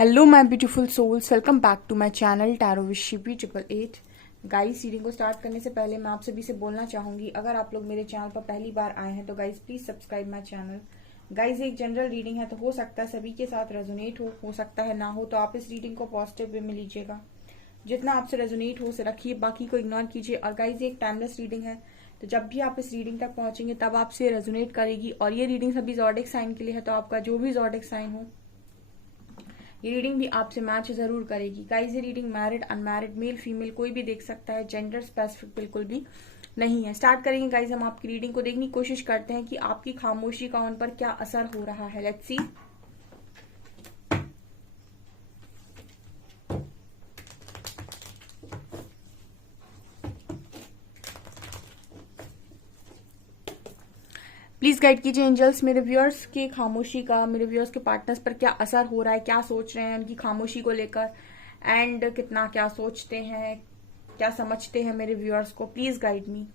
Hello my beautiful souls, welcome back to my channel tarot with Shibi 888। Guys, reading को start करने से पहले मैं आप सभी से बोलना चाहूंगी, अगर आप लोग मेरे चैनल पर पहली बार आए हैं तो guys please subscribe my channel. Guys, एक जनरल रीडिंग है तो हो सकता है सभी के साथ रेजोनेट हो सकता है ना हो, तो आप इस रीडिंग को पॉजिटिव वे में लीजिएगा। जितना आपसे रेजोनेट हो उसे रखिए, बाकी को इग्नोर कीजिए। और गाइस, ये एक टाइमलेस रीडिंग है, तो जब भी आप इस रीडिंग तक पहुंचेंगे तब आपसे रेजोनेट करेगी। और ये रीडिंग सभी जॉडिक साइन के लिए है, तो आपका जो भी जॉडिक साइन हो ये रीडिंग भी आपसे मैच जरूर करेगी। गाइस, ये reading married, unmarried, male female कोई भी देख सकता है, जेंडर स्पेसिफिक बिल्कुल भी नहीं है। स्टार्ट करेंगे गाइस, हम आपकी रीडिंग को देखने की कोशिश करते हैं कि आपकी खामोशी का उन पर क्या असर हो रहा है। Let's see. प्लीज गाइड कीजिए एंजल्स, मेरे व्यूअर्स के खामोशी का मेरे व्यूअर्स के पार्टनर्स पर क्या असर हो रहा है, क्या सोच रहे हैं उनकी खामोशी को लेकर, एंड कितना क्या सोचते हैं, क्या समझते हैं मेरे व्यूअर्स को। Please guide me.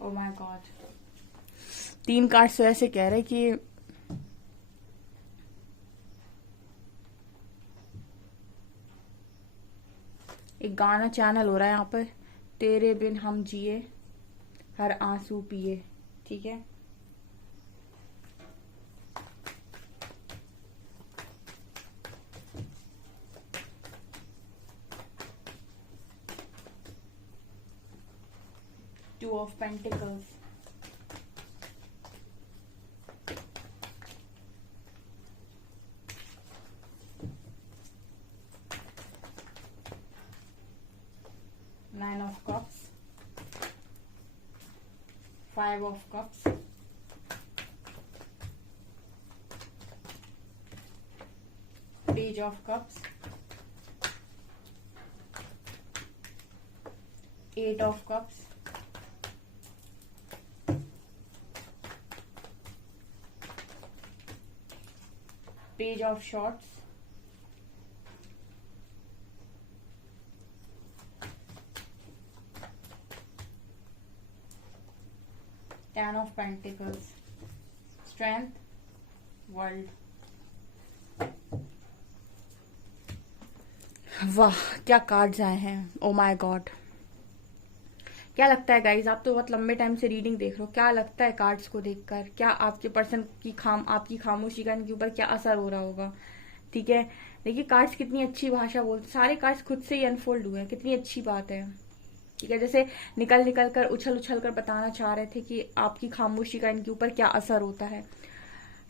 Oh my God, 3 cards तो ऐसे कह रहे कि एक गाना चैनल हो रहा है यहाँ पर, तेरे बिन हम जिए हर आंसू पिए। ठीक है, to of pentacles, nine of cups, 5 of cups, page of cups, 8 of cups, page of shorts, ten of pentacles, strength, world. वाह, क्या कार्ड्स आए हैं। ओ माय गॉड, क्या लगता है गाइज, आप तो बहुत लंबे टाइम से रीडिंग देख रहे हो, क्या लगता है कार्ड्स को देखकर, क्या आपके पर्सन की आपकी खामोशी का इनके ऊपर क्या असर हो रहा होगा। ठीक है, देखिए कार्ड्स कितनी अच्छी भाषा बोलते, सारे कार्ड्स खुद से ही अनफोल्ड हुए हैं, कितनी अच्छी बात है। ठीक है, जैसे निकल निकल कर उछल उछल कर बताना चाह रहे थे कि आपकी खामोशी का इनके ऊपर क्या असर होता है।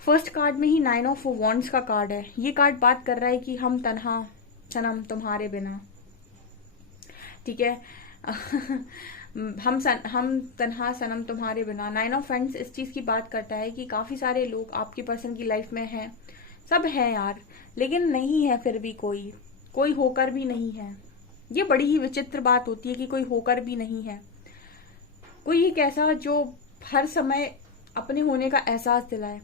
फर्स्ट कार्ड में ही 9 ऑफ वॉन्ड्स का कार्ड है। ये कार्ड बात कर रहा है कि हम तन्हा सनम तुम्हारे बिना। ठीक है हम तन्हा सनम तुम्हारे बिना। 9 ऑफ फ्रेंड्स इस चीज की बात करता है कि काफी सारे लोग आपकी पर्सन की लाइफ में हैं, सब हैं यार, लेकिन नहीं है फिर भी कोई होकर भी नहीं है। ये बड़ी ही विचित्र बात होती है कि कोई होकर भी नहीं है। कोई एक ऐसा जो हर समय अपने होने का एहसास दिलाए।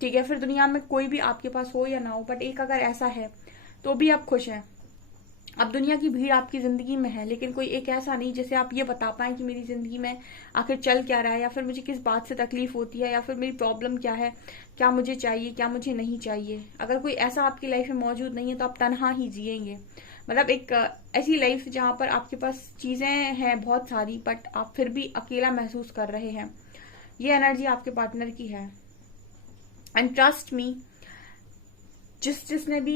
ठीक है, फिर दुनिया में कोई भी आपके पास हो या ना हो, बट एक अगर ऐसा है तो भी आप खुश हैं। अब दुनिया की भीड़ आपकी जिंदगी में है, लेकिन कोई एक ऐसा नहीं जिसे आप ये बता पाए कि मेरी जिंदगी में आखिर चल क्या रहा है, या फिर मुझे किस बात से तकलीफ होती है, या फिर मेरी प्रॉब्लम क्या है, क्या मुझे चाहिए क्या मुझे नहीं चाहिए। अगर कोई ऐसा आपकी लाइफ में मौजूद नहीं है तो आप तनहा ही जिएंगे। मतलब एक ऐसी लाइफ जहां पर आपके पास चीजें हैं बहुत सारी, बट आप फिर भी अकेला महसूस कर रहे हैं। ये एनर्जी आपके पार्टनर की है। एंड ट्रस्ट मी, जिसने भी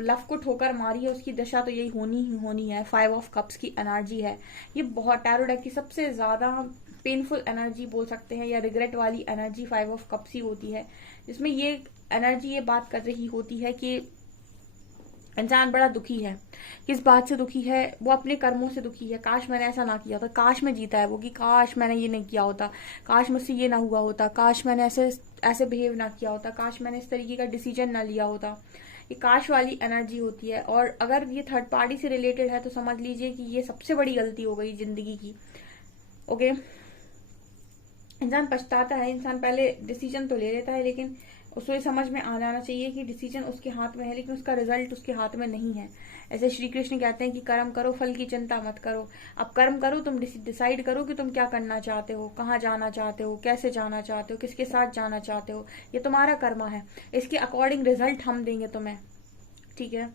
लव को ठोकर मारी है उसकी दशा तो यही होनी ही होनी है। 5 ऑफ कप्स की एनर्जी है ये, बहुत टैरो डेक की सबसे ज्यादा पेनफुल एनर्जी बोल सकते हैं, या रिग्रेट वाली एनर्जी 5 ऑफ कप्स ही होती है, जिसमें ये एनर्जी ये बात कर रही होती है कि इंसान बड़ा दुखी है। किस बात से दुखी है? वो अपने कर्मों से दुखी है। काश मैंने ऐसा ना किया होता, काश मैं जीता है वो, कि काश मैंने ये नहीं किया होता, काश मुझसे ये ना हुआ होता, काश मैंने ऐसे बिहेव ना किया होता, काश मैंने इस तरीके का डिसीजन ना लिया होता। ये काश वाली एनर्जी होती है। और अगर ये थर्ड पार्टी से रिलेटेड है तो समझ लीजिए कि ये सबसे बड़ी गलती हो गई जिंदगी की। ओके, इंसान पछताता है, इंसान पहले डिसीजन तो ले लेता है, लेकिन उसको ये समझ में आ जाना चाहिए कि डिसीजन उसके हाथ में है लेकिन उसका रिजल्ट उसके हाथ में नहीं है। ऐसे श्री कृष्ण कहते हैं कि कर्म करो, फल की चिंता मत करो। अब कर्म करो, तुम डिसाइड करो कि तुम क्या करना चाहते हो, कहाँ जाना चाहते हो, कैसे जाना चाहते हो, किसके साथ जाना चाहते हो, ये तुम्हारा कर्मा है। इसके अकॉर्डिंग रिजल्ट हम देंगे तुम्हें, ठीक है।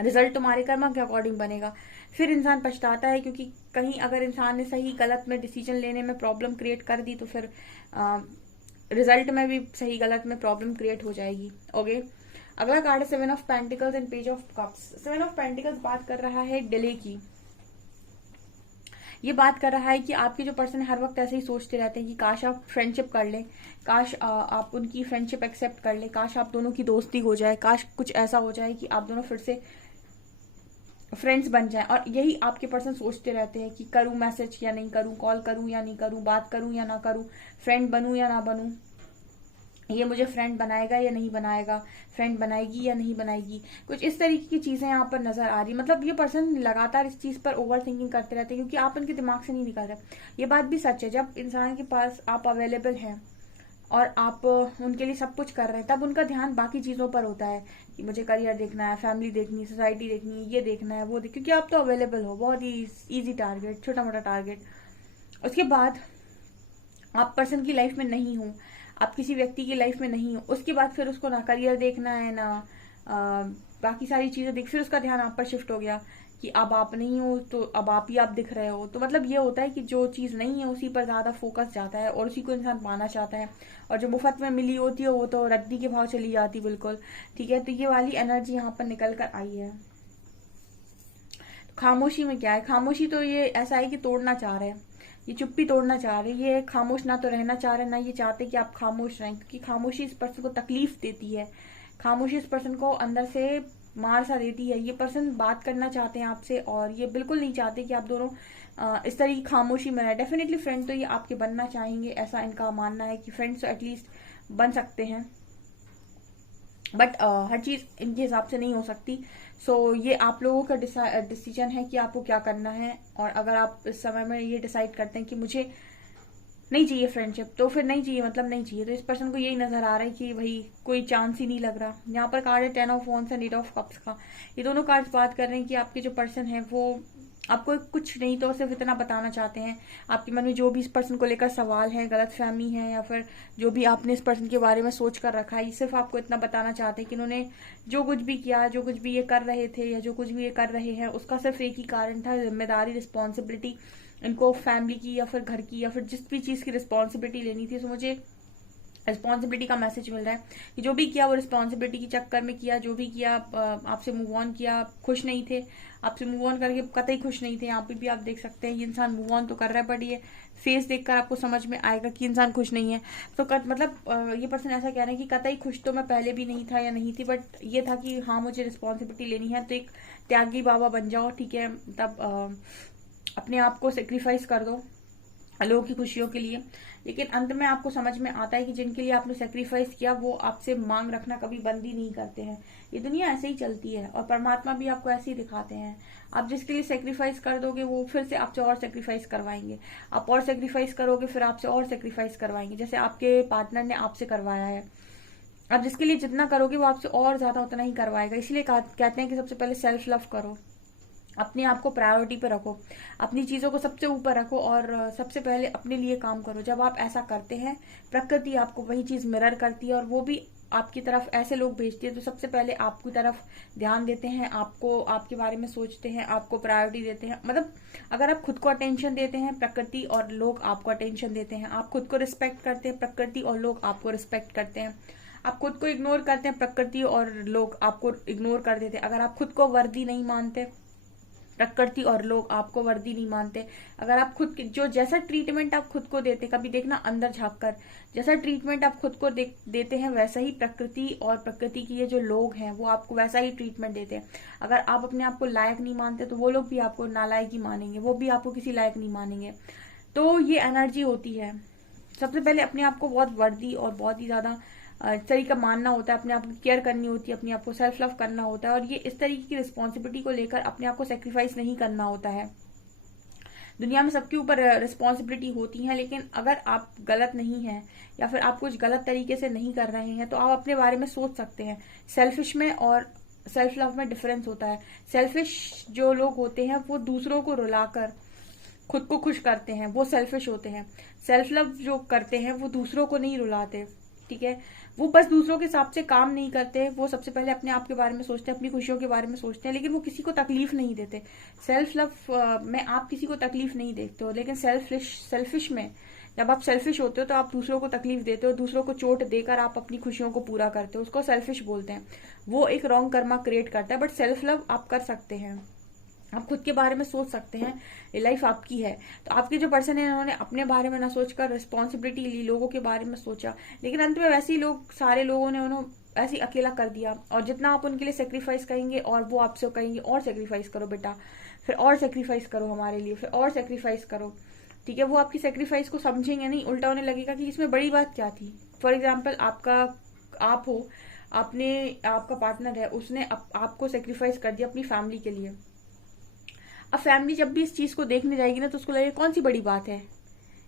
रिजल्ट तुम्हारे कर्मा के अकॉर्डिंग बनेगा। फिर इंसान पछताता है, क्योंकि कहीं अगर इंसान ने सही गलत में डिसीजन लेने में प्रॉब्लम क्रिएट कर दी तो फिर रिजल्ट में भी सही गलत में प्रॉब्लम क्रिएट हो जाएगी। ओके, अगला कार्ड है 7 of pentacles and page of cups. 7 of pentacles बात कर रहा है डिले की। ये बात कर रहा है कि आपके जो पर्सन हर वक्त ऐसे ही सोचते रहते हैं कि काश आप फ्रेंडशिप कर लें, काश आप उनकी फ्रेंडशिप एक्सेप्ट कर लें, काश आप दोनों की दोस्ती हो जाए, काश कुछ ऐसा हो जाए कि आप दोनों फिर से फ्रेंड्स बन जाएं। और यही आपके पर्सन सोचते रहते हैं कि करूं मैसेज या नहीं करूं, कॉल करूं या नहीं करूं, बात करूं या ना करूं, फ्रेंड बनूं या ना बनूं, ये मुझे फ्रेंड बनाएगा या नहीं बनाएगा, फ्रेंड बनाएगी या नहीं बनाएगी। कुछ इस तरीके की चीजें यहाँ पर नजर आ रही। मतलब ये पर्सन लगातार इस चीज पर ओवर थिंकिंग करते रहते हैं, क्योंकि आप उनके दिमाग से नहीं निकल रहे। ये बात भी सच है, जब इंसान के पास आप अवेलेबल हैं और आप उनके लिए सब कुछ कर रहे हैं, तब उनका ध्यान बाकी चीजों पर होता है कि मुझे करियर देखना है, फैमिली देखनी है, सोसाइटी देखनी है, ये देखना है, वो क्योंकि आप तो अवेलेबल हो। बहुत ही ईजी टारगेट, छोटा मोटा टारगेट। उसके बाद आप पर्सन की लाइफ में नहीं हो, आप किसी व्यक्ति की लाइफ में नहीं हो, उसके बाद फिर उसको ना करियर देखना है ना बाकी सारी चीजें देख, फिर उसका ध्यान आप पर शिफ्ट हो गया कि अब आप नहीं हो तो अब आप ही आप दिख रहे हो। तो मतलब ये होता है कि जो चीज नहीं है उसी पर ज्यादा फोकस जाता है और उसी को इंसान पाना चाहता है, और जो मुफ्त में मिली होती है वो तो रद्दी के भाव चली जाती बिल्कुल, ठीक है। तो ये वाली एनर्जी यहाँ पर निकल कर आई है। खामोशी में क्या है, खामोशी तो ये ऐसा है कि तोड़ना चाह रहे हैं, ये चुप्पी तोड़ना चाह रहे हैं, ये खामोश ना तो रहना चाह रहे हैं, ना ये चाहते कि आप खामोश रहें, क्योंकि खामोशी इस पर्सन को तकलीफ देती है, खामोशी इस पर्सन को अंदर से मार सा देती है। ये पर्सन बात करना चाहते हैं आपसे और ये बिल्कुल नहीं चाहते कि आप दोनों इस तरह की खामोशी में रहे। डेफिनेटली फ्रेंड तो ये आपके बनना चाहेंगे, ऐसा इनका मानना है कि फ्रेंड्स तो एटलीस्ट बन सकते हैं, बट हर चीज इनके हिसाब से नहीं हो सकती। सो ये आप लोगों का डिसीजन है कि आपको क्या करना है। और अगर आप इस समय में ये डिसाइड करते हैं कि मुझे नहीं चाहिए फ्रेंडशिप, तो फिर नहीं चाहिए, मतलब नहीं चाहिए। तो इस पर्सन को यही नजर आ रहा है कि भाई कोई चांस ही नहीं लग रहा। यहाँ पर कार्ड है 10 of wands and 8 of cups का। ये दोनों कार्ड्स बात कर रहे हैं कि आपके जो पर्सन है वो आपको कुछ नहीं तो सिर्फ इतना बताना चाहते हैं, आपके मन में जो भी इस पर्सन को लेकर सवाल है, गलत फहमी है, या फिर जो भी आपने इस पर्सन के बारे में सोच कर रखा है, ये सिर्फ आपको इतना बताना चाहते हैं कि इन्होंने जो कुछ भी किया, जो कुछ भी ये कर रहे थे या जो कुछ भी ये कर रहे हैं, उसका सिर्फ एक ही कारण था, जिम्मेदारी, रिस्पॉन्सिबिलिटी। इनको फैमिली की या फिर घर की या फिर जिस भी चीज की रिस्पॉन्सिबिलिटी लेनी थी। तो मुझे रिस्पॉन्सिबिलिटी का मैसेज मिल रहा है कि जो भी किया वो रिस्पॉन्सिबिलिटी के चक्कर में किया, जो भी किया आपसे मूव ऑन किया, खुश नहीं थे, आपसे मूव ऑन करके कतई खुश नहीं थे। यहाँ पे भी आप देख सकते हैं ये इंसान मूव ऑन तो कर रहा है, बट ये फेस देखकर आपको समझ में आएगा कि इंसान खुश नहीं है। तो मतलब ये पर्सन ऐसा कह रहे हैं कि कतई खुश तो मैं पहले भी नहीं था या नहीं थी, बट ये था कि हाँ मुझे रिस्पॉन्सिबिलिटी लेनी है। तो एक त्यागी बाबा बन जाओ, ठीक है, तब अपने आप को सेक्रीफाइस कर दो लोगों की खुशियों के लिए। लेकिन अंत में आपको समझ में आता है कि जिनके लिए आपने सेक्रीफाइस किया वो आपसे मांग रखना कभी बंद ही नहीं करते हैं। ये दुनिया ऐसे ही चलती है और परमात्मा भी आपको ऐसे ही दिखाते हैं। आप जिसके लिए सेक्रीफाइस कर दोगे वो फिर से आपसे और सेक्रीफाइस करवाएंगे, आप और सेक्रीफाइस करोगे फिर आपसे और सेक्रीफाइस करवाएंगे, जैसे आपके पार्टनर ने आपसे करवाया है। आप जिसके लिए जितना करोगे वो आपसे और ज्यादा उतना ही करवाएगा। इसलिए कहते हैं कि सबसे पहले सेल्फ लव करो, अपने आप को प्रायोरिटी पे रखो, अपनी चीजों को सबसे ऊपर रखो और सबसे पहले अपने लिए काम करो। जब आप ऐसा करते हैं प्रकृति आपको वही चीज मिरर करती है और वो भी आपकी तरफ ऐसे लोग भेजती है तो सबसे पहले आपकी तरफ ध्यान देते हैं, आपको आपके बारे में सोचते हैं, आपको प्रायोरिटी देते हैं। मतलब अगर आप खुद को अटेंशन देते हैं प्रकृति और लोग आपको अटेंशन देते हैं। आप खुद को रिस्पेक्ट करते हैं प्रकृति और लोग आपको रिस्पेक्ट करते हैं। आप खुद को इग्नोर करते हैं प्रकृति और लोग आपको इग्नोर कर देते हैं। अगर आप खुद को वर्दी नहीं मानते प्रकृति और लोग आपको वर्दी नहीं मानते। अगर आप खुद जो जैसा ट्रीटमेंट आप खुद को देते, कभी देखना अंदर झांक कर, जैसा ट्रीटमेंट आप खुद को देते हैं वैसा ही प्रकृति और प्रकृति की ये जो लोग हैं वो आपको वैसा ही ट्रीटमेंट देते हैं। अगर आप अपने आप को लायक नहीं मानते तो वो लोग भी आपको नालायक ही मानेंगे, वो भी आपको किसी लायक नहीं मानेंगे। तो ये एनर्जी होती है। सबसे पहले अपने आप को बहुत वर्दी और बहुत ही ज्यादा तरीका मानना होता है, अपने आप की केयर करनी होती है, अपने आप को सेल्फ लव करना होता है, और ये इस तरीके की रिस्पॉन्सिबिलिटी को लेकर अपने आप को सेक्रीफाइस नहीं करना होता है। दुनिया में सबके ऊपर रिस्पॉन्सिबिलिटी होती है, लेकिन अगर आप गलत नहीं हैं या फिर आप कुछ गलत तरीके से नहीं कर रहे हैं तो आप अपने बारे में सोच सकते हैं। सेल्फिश में और सेल्फ लव में डिफरेंस होता है। सेल्फिश जो लोग होते हैं वो दूसरों को रुलाकर खुद को खुश करते हैं, वो सेल्फिश होते हैं। सेल्फ लव जो करते हैं वो दूसरों को नहीं रुलाते, ठीक है। वो बस दूसरों के हिसाब से काम नहीं करते, वो सबसे पहले अपने आप के बारे में सोचते हैं, अपनी खुशियों के बारे में सोचते हैं, लेकिन वो किसी को तकलीफ नहीं देते। सेल्फ लव में आप किसी को तकलीफ नहीं देखते हो, लेकिन सेल्फिश में जब आप सेल्फिश होते हो तो आप दूसरों को तकलीफ देते हो, दूसरों को चोट देकर आप अपनी खुशियों को पूरा करते हो, उसको सेल्फिश बोलते हैं। वो एक रॉन्ग कर्मा क्रिएट करता है। बट सेल्फ लव आप कर सकते हैं, आप खुद के बारे में सोच सकते हैं, ये लाइफ आपकी है। तो आपके जो पर्सन है उन्होंने अपने बारे में ना सोचकर रिस्पॉन्सिबिलिटी ली, लोगों के बारे में सोचा, लेकिन अंत में वैसे ही लोग, सारे लोगों ने उन्हें ऐसे ही अकेला कर दिया। और जितना आप उनके लिए सेक्रीफाइस करेंगे और वो आपसे कहेंगे और सेक्रीफाइस करो बेटा, फिर और सेक्रीफाइस करो हमारे लिए, फिर और सेक्रीफाइस करो, ठीक है। वो आपकी सेक्रीफाइस को समझेंगे नहीं, उल्टा उन्हें लगेगा कि इसमें बड़ी बात क्या थी। फॉर एग्जाम्पल आप हो, आपका पार्टनर है, उसने आपको सेक्रीफाइस कर दिया अपनी फैमिली के लिए। अब फैमिली जब भी इस चीज को देखने जाएगी ना तो उसको लगेगा कौन सी बड़ी बात है,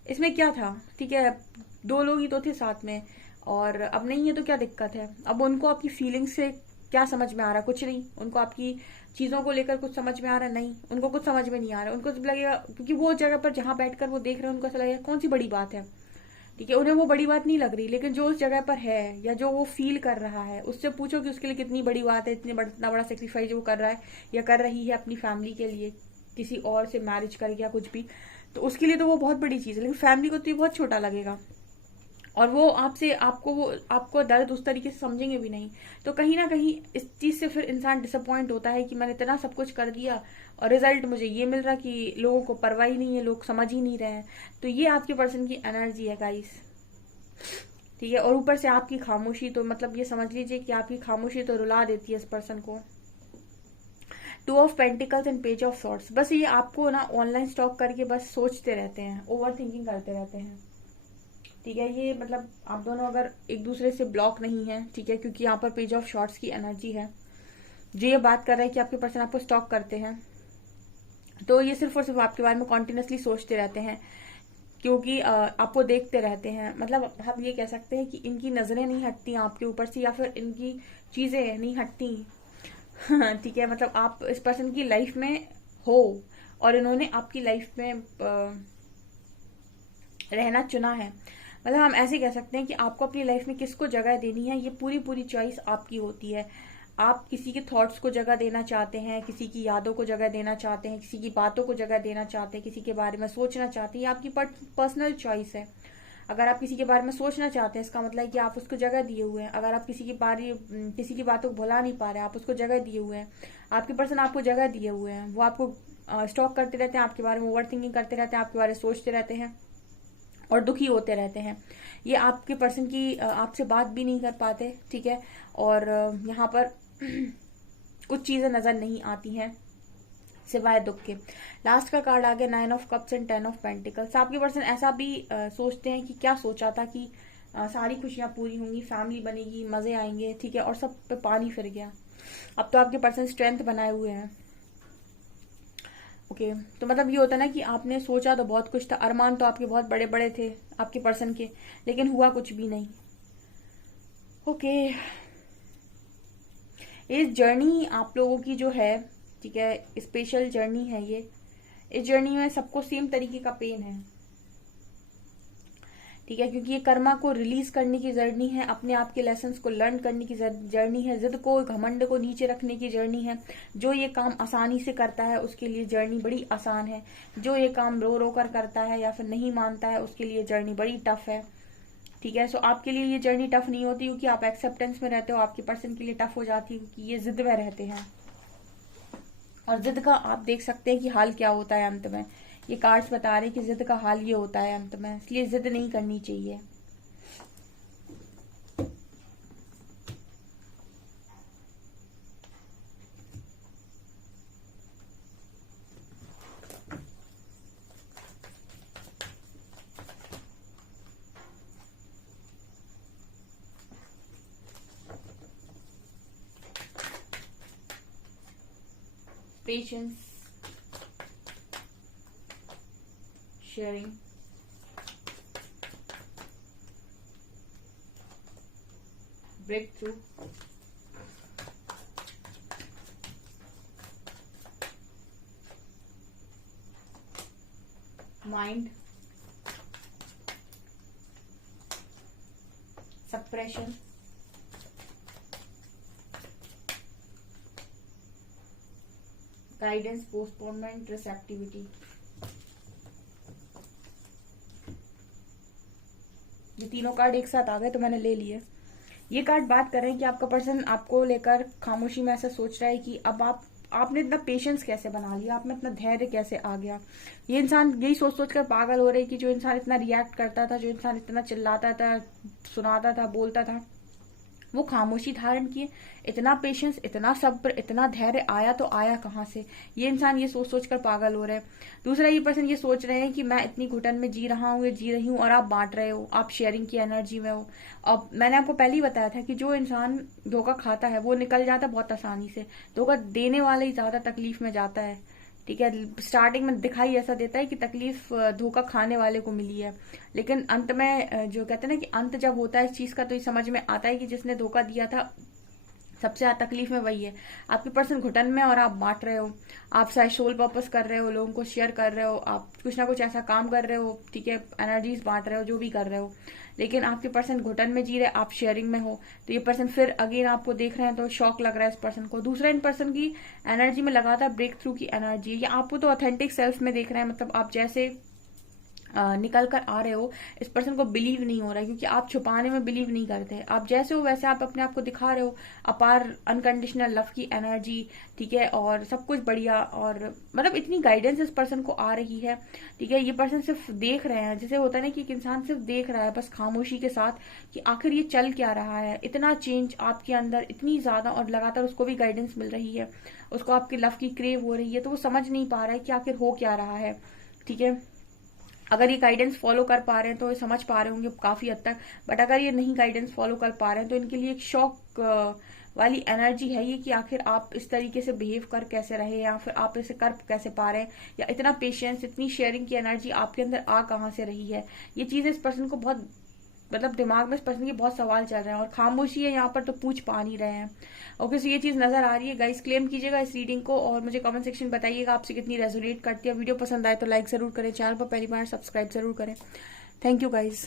इसमें क्या था, ठीक है, दो लोग ही तो थे साथ में, और अब नहीं है तो क्या दिक्कत है। अब उनको आपकी फीलिंग्स से क्या समझ में आ रहा है, कुछ नहीं। उनको आपकी चीजों को लेकर कुछ समझ में आ रहा है, नहीं, उनको कुछ समझ में नहीं आ रहा। उनको लगेगा, क्योंकि वो जगह पर जहां बैठकर वो देख रहे हैं उनको ऐसा लगेगा कौन सी बड़ी बात है, ठीक है, उन्हें वो बड़ी बात नहीं लग रही। लेकिन जो उस जगह पर है या जो वो फील कर रहा है, उससे पूछो कि उसके लिए कितनी बड़ी बात है, इतना बड़ा सेक्रीफाइस वो कर रहा है या कर रही है अपनी फैमिली के लिए, किसी और से मैरिज करके या कुछ भी, तो उसके लिए तो वो बहुत बड़ी चीज है। लेकिन फैमिली को तो ये बहुत छोटा लगेगा, और वो आपको दर्द उस तरीके से समझेंगे भी नहीं। तो कहीं ना कहीं इस चीज से फिर इंसान डिसअपॉइंट होता है कि मैंने इतना सब कुछ कर दिया और रिजल्ट मुझे ये मिल रहा कि लोगों को परवाह ही नहीं है, लोग समझ ही नहीं रहे हैं। तो ये आपके पर्सन की एनर्जी है गाइस, ठीक है। और ऊपर से आपकी खामोशी, तो मतलब ये समझ लीजिए कि आपकी खामोशी तो रुला देती है इस पर्सन को। Two of pentacles and page of swords, बस ये आपको ना ऑनलाइन स्टॉक करके बस सोचते रहते हैं, ओवर थिंकिंग करते रहते हैं, ठीक है। ये मतलब आप दोनों अगर एक दूसरे से ब्लॉक नहीं है, ठीक है, क्योंकि यहाँ पर पेज ऑफ शॉर्ट्स की एनर्जी है जो ये बात कर रहा है कि आपके पर्सन आपको स्टॉक करते हैं, तो ये सिर्फ और सिर्फ आपके बारे में कॉन्टिन्यूसली सोचते रहते हैं, क्योंकि आपको देखते रहते हैं। मतलब हम ये कह सकते हैं कि इनकी नजरें नहीं हटती आपके ऊपर से, या फिर इनकी चीजें नहीं हटती, ठीक है। मतलब आप इस पर्सन की लाइफ में हो और इन्होंने आपकी लाइफ में रहना चुना है। मतलब हम ऐसे कह सकते हैं कि आपको अपनी लाइफ में किसको जगह देनी है, ये पूरी पूरी चॉइस आपकी होती है। आप किसी के थॉट्स को जगह देना चाहते हैं, किसी की यादों को जगह देना चाहते हैं, किसी की बातों को जगह देना चाहते हैं, किसी के बारे में सोचना चाहते हैं, ये आपकी पर्सनल चॉइस है। अगर आप किसी के बारे में सोचना चाहते हैं, इसका मतलब है कि आप उसको जगह दिए हुए हैं। अगर आप किसी की बातों को भुला नहीं पा रहे हैं, आप उसको जगह दिए हुए हैं। आपके पर्सन आपको जगह दिए हुए हैं, वो आपको स्टॉक करते रहते हैं, आपके बारे में ओवर थिंकिंग करते रहते हैं, आपके बारे में सोचते रहते हैं और दुखी होते रहते हैं। ये आपके पर्सन की आपसे बात भी नहीं कर पाते, ठीक है। और यहाँ पर कुछ चीजें नजर नहीं आती हैं सिवाय दुख के। लास्ट का कार्ड आ गया 9 of cups and 10 of pentacles. आपके पर्सन ऐसा भी सोचते हैं कि क्या सोचा था कि सारी खुशियां पूरी होंगी, फैमिली बनेगी, मजे आएंगे, ठीक है, और सब पे पानी फिर गया। अब तो आपके पर्सन स्ट्रेंथ बनाए हुए हैं, ओके। तो मतलब ये होता है ना कि आपने सोचा तो बहुत कुछ था, अरमान तो आपके बहुत बड़े बड़े थे आपके पर्सन के, लेकिन हुआ कुछ भी नहीं, ओके। इस जर्नी आप लोगों की जो है, ठीक है, स्पेशल जर्नी है ये। इस जर्नी में सबको सेम तरीके का पेन है, ठीक है, क्योंकि ये कर्मा को रिलीज करने की जर्नी है, अपने आप के लेसन्स को लर्न करने की जर्नी है, जिद को, घमंड को नीचे रखने की जर्नी है। जो ये काम आसानी से करता है उसके लिए जर्नी बड़ी आसान है, जो ये काम रो रो कर करता है या फिर नहीं मानता है उसके लिए जर्नी बड़ी टफ है, ठीक है। सो आपके लिए ये जर्नी टफ नहीं होती क्योंकि आप एक्सेप्टेंस में रहते हो, आपके पर्सन के लिए टफ हो जाती है क्योंकि ये जिद में रहते हैं। और जिद का आप देख सकते हैं कि हाल क्या होता है अंत में। ये कार्ड्स बता रहे हैं कि जिद का हाल ये होता है अंत में, इसलिए जिद नहीं करनी चाहिए। Patience, sharing, breakthrough, mind, suppression, guidance, postponement, receptivity. ये तीनों कार्ड एक साथ आ गए तो मैंने ले लिए। ये कार्ड बात कर रहे हैं कि आपका पर्सन आपको लेकर खामोशी में ऐसा सोच रहा है कि अब आपने इतना पेशेंस कैसे बना लिया, आप में इतना धैर्य कैसे आ गया। ये इंसान यही सोच सोच कर पागल हो रहे हैं कि जो इंसान इतना रिएक्ट करता था, जो इंसान इतना चिल्लाता था, सुनाता था, बोलता था, वो खामोशी धारण किए। इतना पेशेंस, इतना सब्र, इतना धैर्य आया तो आया कहाँ से। ये इंसान ये सोच सोच कर पागल हो रहे हैं। दूसरा, ये पर्सन ये सोच रहे हैं कि मैं इतनी घुटन में जी रहा हूँ, जी रही हूँ, और आप बांट रहे हो, आप शेयरिंग की एनर्जी में हो। अब मैंने आपको पहले ही बताया था कि जो इंसान धोखा खाता है वो निकल जाता है बहुत आसानी से, धोखा देने वाला ही ज्यादा तकलीफ में जाता है। ठीक है, स्टार्टिंग में दिखाई ऐसा देता है कि तकलीफ धोखा खाने वाले को मिली है, लेकिन अंत में जो कहते हैं ना कि अंत जब होता है इस चीज का तो ये समझ में आता है कि जिसने धोखा दिया था सबसे ज्यादा तकलीफ में वही है। आपके पर्सन घुटन में और आप बांट रहे हो, आप शायद सोल पर्पस कर रहे हो, लोगों को शेयर कर रहे हो, आप कुछ ना कुछ ऐसा काम कर रहे हो, ठीक है, एनर्जीज बांट रहे हो, जो भी कर रहे हो, लेकिन आपके पर्सन घुटन में जी रहे, आप शेयरिंग में हो। तो ये पर्सन फिर अगेन आपको देख रहे हैं तो शौक लग रहा है इस पर्सन को। दूसरा, इन पर्सन की एनर्जी में लगातार ब्रेक थ्रू की एनर्जी है, या आपको तो ऑथेंटिक सेल्फ में देख रहे हैं, मतलब आप जैसे निकल कर आ रहे हो, इस पर्सन को बिलीव नहीं हो रहा है, क्योंकि आप छुपाने में बिलीव नहीं करते। आप जैसे हो वैसे आप अपने आप को दिखा रहे हो, अपार अनकंडीशनल लव की एनर्जी, ठीक है, और सब कुछ बढ़िया, और मतलब इतनी गाइडेंस इस पर्सन को आ रही है। ठीक है, ये पर्सन सिर्फ देख रहे हैं, जैसे होता है ना कि एक इंसान सिर्फ देख रहा है बस खामोशी के साथ कि आखिर ये चल क्या रहा है। इतना चेंज आपके अंदर, इतनी ज्यादा, और लगातार उसको भी गाइडेंस मिल रही है, उसको आपकी लव की क्रेव हो रही है, तो वो समझ नहीं पा रहा है कि आखिर हो क्या रहा है। ठीक है, अगर ये गाइडेंस फॉलो कर पा रहे हैं तो ये समझ पा रहे होंगे काफी हद तक, बट अगर ये नहीं गाइडेंस फॉलो कर पा रहे हैं तो इनके लिए एक शॉक वाली एनर्जी है ये कि आखिर आप इस तरीके से बिहेव कर कैसे रहे, या फिर आप इसे कर कैसे पा रहे हैं, या इतना पेशेंस, इतनी शेयरिंग की एनर्जी आपके अंदर आ कहाँ से रही है। ये चीज इस पर्सन को बहुत, मतलब दिमाग में इस पर्सन के बहुत सवाल चल रहे हैं, और खामोशी है यहाँ पर तो पूछ पा नहीं रहे हैं। ओके, सो ये चीज नजर आ रही है गाइस। क्लेम कीजिएगा इस रीडिंग को और मुझे कमेंट सेक्शन बताइएगा आपसे कितनी रेजोनेट करती है। वीडियो पसंद आए तो लाइक जरूर करें, चैनल पर पहली बार सब्सक्राइब जरूर करें। Thank you guys.